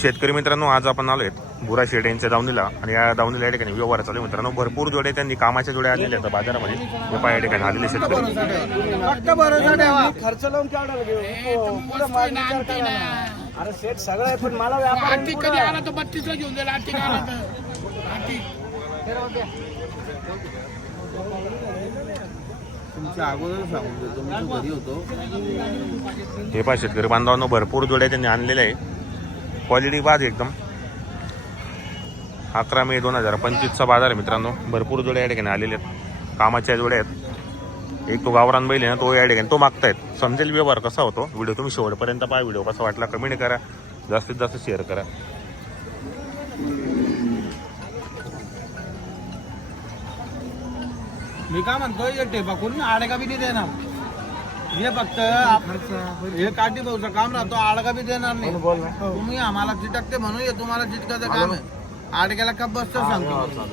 शेतकरी मित्रांनो आज आपण आलोय बुरा शेड यांच्या दावणीला. आणि या दावणीला या ठिकाणी व्यवहार चालू आहे मित्रांनो. भरपूर जोडे त्यांनी कामाच्या जोड्या आलेल्या आहेत बाजारामध्ये. व्यापार या ठिकाणी आलेले शेतकरी. खर्च लावून ना. अरे सेट सगळं आहे पण मला व्यापार. कधी आला तर बत्तीसला घेऊन जाईल? आला हे पहा शेतकरी बांधवांनो भरपूर जोड्या त्यांनी आणलेल्या आहे. क्वालिटी बाज एकदम. अकरा मे दोन हजार पंचवीसचा बाजार आहे मित्रांनो. भरपूर जोड्या या ठिकाणी आलेल्या आहेत. कामाच्या जोड्या आहेत. एक तो गावरान बैल आहे ना तो या ठिकाणी तो मागतायत. समजेल व्यवहार कसा होतो? व्हिडिओ तुम्ही शेवटपर्यंत पहा. व्हिडिओ कसा वाटला कमेंट करा. जास्तीत जास्त शेअर करा. मी काय म्हणतो हे टेपा कोणी बी नाही देणार. हे फक्त आप- हे काठी भाऊचं काम राहतो आडगा बी देणार नाही. तुम्ही आम्हाला चिटकते म्हणून हे तुम्हाला चिटकाचं काम आहे. आडग्याला कप बसतो सांगतो.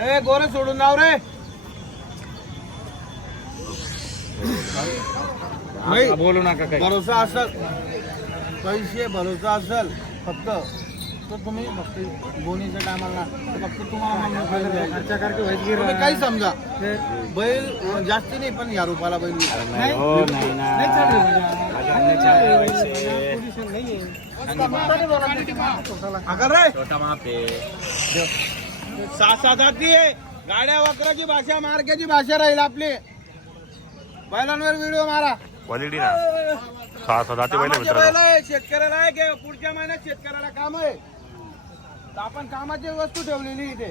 ए गोरे सोडून जाऊ रे. नाही, बोलू नका काही. भरोसा असेल. पैसे भरोसा असेल. फक्त तर तुम्ही फक्त गोणीच्या टायमाला फक्त तुम्हाला मागणं द्यायचं. तुम्ही काही समजा बैल जास्ती नाही पण या रुपाला बैल. हो नाही ना माझ्या अन्नाच्या पैसे अगर रे! छोटा माप आहे. सहा गाड्या वक्राची भाषा मार्गाची भाषा राहील आपली. बैलांवर व्हिडिओ मारा. क्वालिटी ना. सहा सहा जाते बैल आहे कामाचे बैल मित्रांनो आहे शेतकऱ्याला आहे की पुढच्या महिन्यात शेतकऱ्याला काम आहे. आपण कामाची वस्तू ठेवलेली इथे.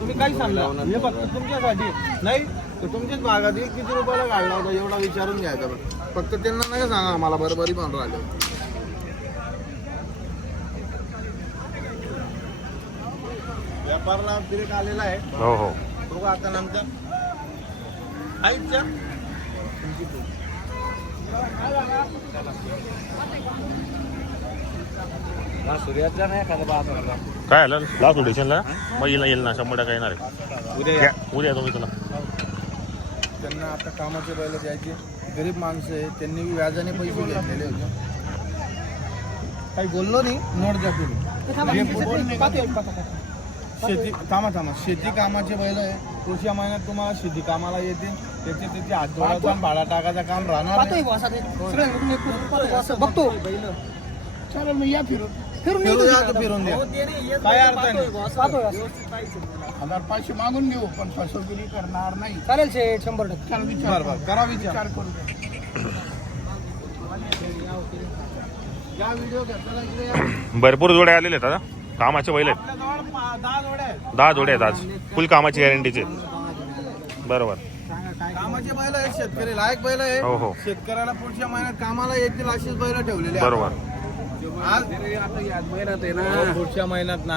तुम्ही काही सांगलं हे फक्त तुमच्यासाठी. नाही तर तुमच्याच भागात एक किती रुपयाला काढला होता एवढा विचारून घ्यायचा. फक्त त्यांना नाही सांगा आम्हाला बरोबरी पण राहिलं. व्यापारला ब्रेक आलेला आहे. हो हो. बघू आता नंतर. काय आलं? लास्ट ऑडिशनला मग येईल ना येईल ना शंभर टक्का येणार आहे. उद्या उद्या तुम्ही तुला. त्यांना आता कामाचे बैल द्यायचे. गरीब माणसं आहे त्यांनी बी व्याजाने पैसे घेतलेले होते. काही बोललो नाही नोट द्या तुम्ही. शेती थांबा थांबा. शेती कामाचे बैल आहे. पुढच्या महिन्यात तुम्हाला शेती कामाला येतील. त्याचे त्याचे हात जोडायचा आणि भाडा टाकायचं काम राहणार. बघतो. चालेल मग या फिरून. फिरून फिरू द्या तर फिरून द्या. काय अर्थ नाही हजार पाचशे मागून घेऊ पण फसवगिरी करणार नाही. चालेल शेठ शंभर टक्के. चल विचार बरं बरं. करा विचार. विचार करू या व्हिडिओ घेतला इकडे या. भरपूर जोड्या आलेले आहेत आता कामाचे बैल आहेत. आपल्याजवळ दहा जोडे आहेत आज. फुल कामाची गॅरंटीचे बरोबर. कामाचे बैल आहेत शेतकरी लायक बैल आहे हो, हो. शेतकऱ्याला पुढच्या महिन्यात कामाला येतील अशीच बैल ठेवलेली आहेत. बरोबर. आज महिन्यात आहे हो, ना पुढच्या महिन्यात ना.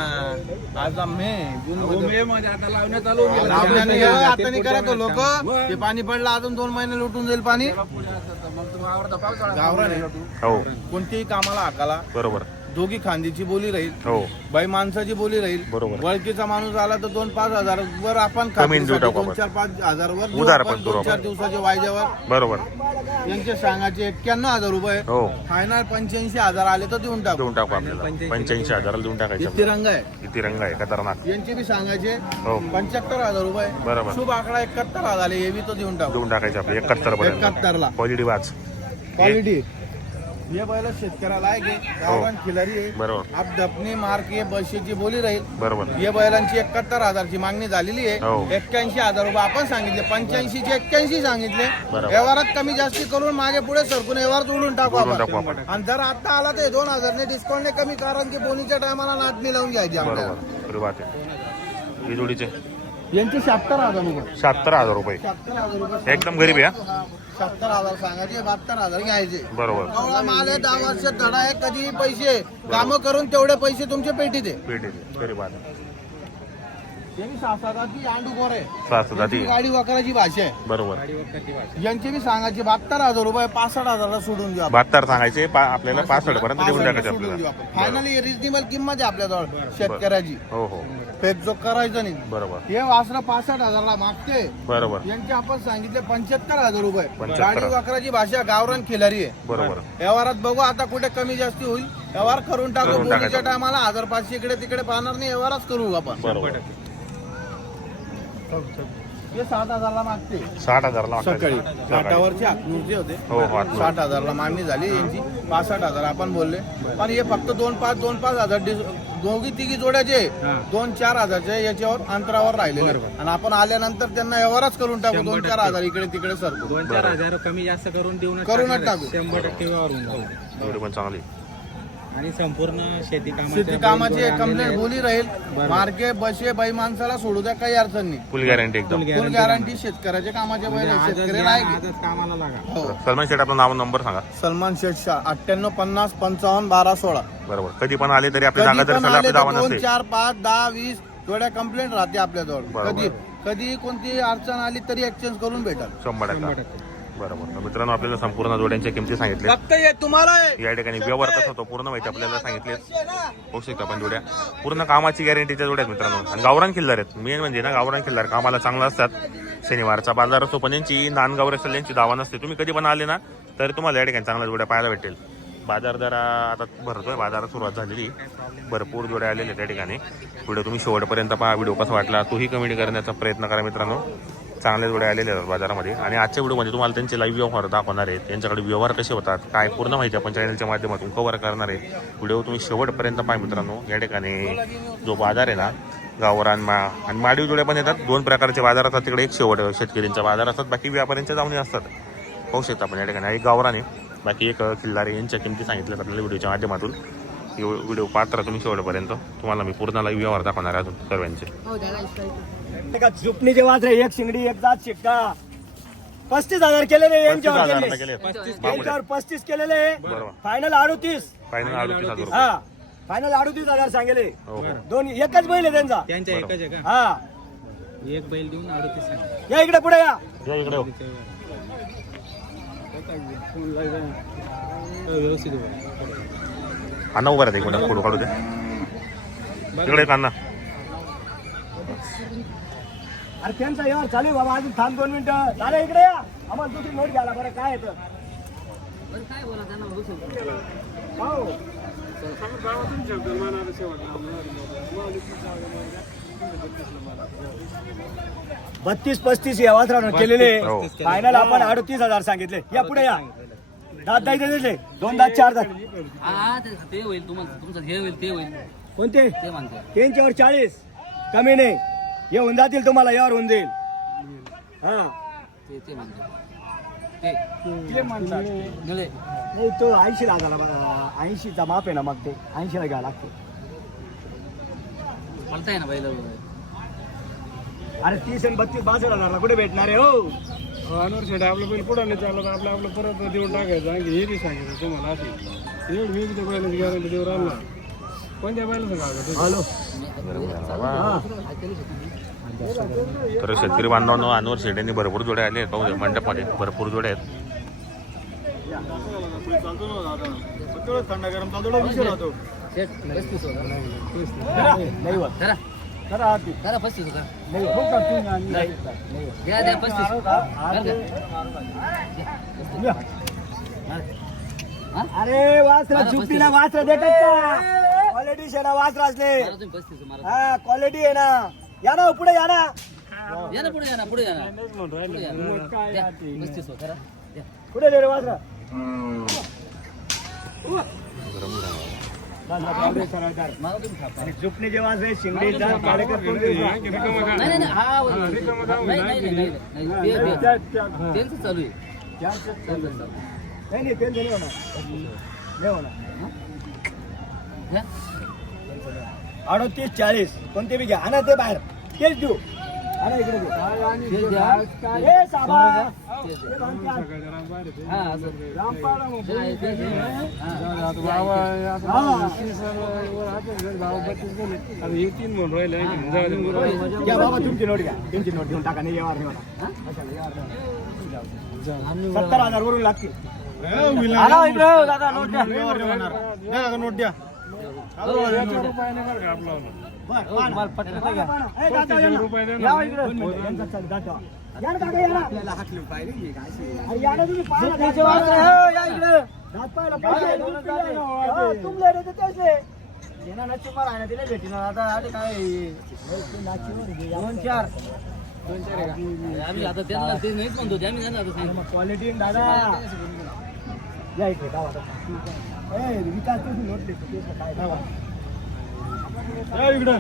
आज मे जून हो, मध्ये. मे मध्ये आता लावण्यात आलो. लावण्याने गेलं, आता नाही करत लोक ते पाणी पडलं अजून दोन महिने लुटून जाईल पाणी. गावरान आहे. हो. कोणत्याही कामाला हाकाला. बरोबर. दोघी खांदीची बोली राहील हो. बाई माणसाची बोली राहील. बरोबर. वळखीचा माणूस आला तर दोन पाच हजार वर आपण कमी देऊ खात्रीसाठी टाकू दोन आपण. चार पाच हजार वर देऊ उधार आपण पण करू दोन चार आपण. दिवसाच्या वायद्यावर. बरोबर. यांचे सांगायचे एक्क्याण्णव हजार रुपये. हो. फायनल पंच्याऐंशी हजार आले तर देऊन टाकू. देऊन टाकू आपल्याला. पंच्याऐंशी हजाराला देऊन हे टाकायचं तिरंगा आहे? किती रंग आहे? खतरनाक. यांचे बी सांगायचे हो. पंच्याहत्तर हजार रुपये. बरोबर. शुभ आकडा एकाहत्तर हजार आले हे बी तो देऊन टाकू. देऊन टाकायचे आपले एकाहत्तर पर्यंत एकाहत्तर ला क्वालिटी वाच. क्वालिटी. हे बैल शेतकऱ्याला आहे की गावरान खिलारी आहे. बरोबर. आप दपनी मार्क हे बशीची बोली राहील. बरोबर. या बैलांची एकाहत्तर हजारची मागणी झालेली हो. आहे एक्क्याऐंशी हजार रुपये आपण सांगितले. पंच्याऐंशी चे एक्क्याऐंशी सांगितले. बरोबर. व्यवहारात कमी जास्ती करून मागे पुढे सरकून व्यवहार जोडून टाकू जोडून टाकू आपण. आपण. आणि जर आता आला तर दोन हजारने डिस्काउंटने कमी कारण की बोनीच्या टायमाला नाटणी लावून घ्यायची आपल्याला बरोबर. आहे. ही जोडीचे. यांचे शहात्तर हजार रुपये. शहात्तर हजार रुपये. शहात्तर हजार रुपये एकदम गरीब आहे हा? शहात्तर हजार सांगायचे बहात्तर हजार घ्यायचे. बरोबर. कवळा माल आहे दहा वर्ष धडा आहे कधी पैसे कामं करून तेवढे पैसे तुमचे पेटीत आहे. खरी बात आहे गाडी वकराची भाषा आहे. बरोबर. यांची सांगायची बहात्तर हजार रुपये पासष्ट हजारला सोडून देऊ आपण. बहात्तर सांगायचे पा- आपल्याला पासष्ट पर्यंत देऊन टाकायचे आपल्याला. फायनली रिजनेबल किंमत आहे आपल्याजवळ शेतकऱ्याची. हो हो. फेक जो करायचं नाही. बरोबर. हे वासरा पासष्ट हजारला मागते. बरोबर. यांचे आपण सांगितले पंच्याहत्तर हजार रुपये. 75. गाडी वकराची भाषा गावरान खिलारी आहे. बरोबर. व्यवहारात बघू आता कुठे कमी जास्ती होईल. व्यवहार करून टाकू करून बोलीच्या टाकायचं. टायमाला. हजार पाचशे इकडे तिकडे पाहणार नाही व्यवहारच करू आपण. बरोबर. हे सात हजारला मागते. साठ हजारला मागताय. सकाळी. घाटावरचे होते. हो. साठ हजारला मागणी झाली यांची. पासष्ट हजार आपण बोलले. पण हे फक्त दोन पाच दोन पाच हजार डिस- दोघी तिघी जोड्याचे. दोन चार हजारचे याच्यावर अंतरावर राहिलेले. आणि आपण आल्यानंतर त्यांना व्यवहारच करून टाकू. दोन चार हजार इकडे तिकडे सरकू. दोन चार हजार कमी जास्त करून देऊन करूनच टाकू. शंभर टक्के व्यवहार होऊन जाऊ एवढी पण चांगली. आणि संपूर्ण शेती शेती कामाची कंप्लेंट बोली राहील मार्के बसे बाई माणसाला सोडू द्या काही अडचण नाही. फुल गॅरंटी एकदम. फुल गॅरंटी शेतकऱ्याच्या कामाचे बैल आहे. शेतकरी नाही आजच कामाला लागा. हो. सलमान शेठ आपलं नाव नंबर सांगा. सलमान शेख शाह अठ्ठ्याण्णव पन्नास पंचावन्न बारा सोळा. बरोबर. कधी पण आले तरी आपली जागा कधी जर पण आपली आले दावा तर दोन नसते चार पाच दहा वीस थोड्या कंप्लेंट राहते आपल्याजवळ. बरोबर. कधी कधी कोणती अडचण आली तरी एक्सचेंज करून भेटल. शंभर टक्का. बरोबर. तर मित्रांनो आपल्याला संपूर्ण जोड्यांच्या किमती सांगितल्या. फक्त हे तुम्हाला या ठिकाणी व्यवहार कसा होतो पूर्ण माहिती आपल्याला सांगितले होऊ शकता पण जोड्या. पूर्ण कामाची गॅरंटीच्या जोड्या आहेत मित्रांनो. आणि गावरान खिल्लार आहेत. मेन म्हणजे ना गावरान खिल्लार कामाला चांगला असतात. शनिवारचा बाजार असतो पण यांची नानगावर असेल यांची दावा नसते. तुम्ही कधी पण आले ना तर तुम्हाला या ठिकाणी चांगल्या जोड्या पाहायला भेटेल. बाजार जरा आता भरतोय बाजारात सुरुवात झालेली. भरपूर जोड्या आलेल्या त्या ठिकाणी. व्हिडिओ तुम्ही शेवटपर्यंत पहा व्हिडिओ कसा वाटला तोही कमेंट करण्याचा प्रयत्न करा मित्रांनो. चांगल्या जोडे आलेले आहेत बाजारामध्ये. आणि आजच्या व्हिडिओमध्ये तुम्हाला त्यांचे लाईव्ह व्यवहार दाखवणार आहेत त्यांच्याकडे व्यवहार कसे होतात काय पूर्ण माहिती आपण चॅनलच्या माध्यमातून कव्हर करणार आहे. व्हिडिओ तुम्ही शेवटपर्यंत पाहा मित्रांनो. या ठिकाणी जो बाजार आहे ना गावरान मा आणि माडीव जोड्या पण येतात. दोन प्रकारचे बाजार असतात. तिकडे एक शेवट शेतकऱ्यांचा बाजार असतात. बाकी व्यापाऱ्यांच्या जाऊन असतात. पाहू शकता आपण या ठिकाणी. एक गावरान आहे. बाकी एक किल्लारे यांच्या किमती सांगितल्या आपल्याला व्हिडिओच्या माध्यमातून. व्हिडिओ पात्र तुम्ही शेवटपर्यंत. तुम्हाला मी पूर्ण लाईव्ह व्यवहार दाखवणार आहे अजून सर्वांचे. हो, का झुपणीचे वाजरे एक शिंगडी एक दात शिक्का. पस्तीस हजार केलेले पस्तीस यांच्यावर हजाराला केले. गेले यांच्यावर पस्तीस केलेले. बरोबर. फायनल अडोतीस. फायनल अडतीस हजार रुपये. हा. फायनल अडोतीस हजार सांगेले. हो हो. दोन एकच बैल आहे त्यांचा. त्यांच्या एकच आहे का? हा. एक बैल देऊन अडतीस सांग. या इकडे पुढे या. या इकडे हो. व्यवस्थित हो. अण्णा उभा राहते मिनिट फोटो काढू दे. इकडे एक अण्णा. अरे त्यांचा यावर चालू बाबा अजून थांब दोन मिनिटं. चालेल इकडे या. आम्हाला दुसरी नोट घ्यायला बरं काय येतं? हो. बत्तीस पस्तीस या वासरानं केलेले. हो. फायनल आपण अडतीस हजार सांगितले. या पुढे या. दात द्यायचे त्याचे दोन दात चार दात. हा ते होईल तुम्हाला तुमचं हे होईल ते होईल. कोणते? ते म्हणते त्यांच्यावर चाळीस. कमी नाही. हे होऊन जातील तुम्हाला यावर होऊन जाईल. हा. ते ते म्हणतात. नाही ऐंशी लागायला ऐंशीचा माप आहे ना मग ते. ऐंशीला घ्यावं लागते. पळताय ना बैल अरे तीस आणि बत्तीस बाजूला हजारला कुठे भेटणार आहे हो? अनवर शेट आपलं बैल पुढं नाही चालत आपलं आपलं परत देऊन टाकायचं. आणखी हे बी सांगितलं तुम्हाला एवढं मी त्या बैलाची गॅरंटी देऊ राहिला. कोणत्या बैला सांगा हॅलो. तर शेतकरी बांधवांनो अनवर शेड्यांनी भरपूर जोड्या आले आहेत. पाहू द्या मंडपमध्ये भरपूर जोड्या आहेत. अरे वासरा झुपटीला वासरा देतात का? असले मारा तुम्ही पस्तीस मारा हा क्वालिटी आहे ना. या ना पुढे या ना. या ना पुढे या ना पुढे या ना. पुढे या ना. द्या, पस्तीस हो करा. द्या. पुढे दे रे वासरा तुम्ही थापा. आणि झुपणीचे वासरे शिंगडीचा कार्यकर्ता नाही नाही नाही, हा होईल. नाही नाही नाही नाही, नाही ते- ते- त्यांचं चालू आहे. त्यांचं चालू आहे. नाही नाही त्यांचं नाही होणार. नाही होणार. द्या. अडतीस चाळीस. कोणते बी घ्या. आणा ते बाहेर. तेच देऊ. अरे इकडे दे. ते द्या. ए साबा ते द्या. ए भामट्या. सकाळच्या राम बाहेर येते. हा. घ्या बाबा तुमची नोट घ्या. तुमची नोट घेऊन टाका नाही व्यवहार नाही. सत्तर हजार वरून लागतील. आला इकडे. दादा नोट द्या नोट द्या. दोन चार. आम्ही आता त्यांना ते नाहीच म्हणतो आम्ही त्यांना आता क्वालिटी दादा या इकडे विकास नोट देतो इकडं.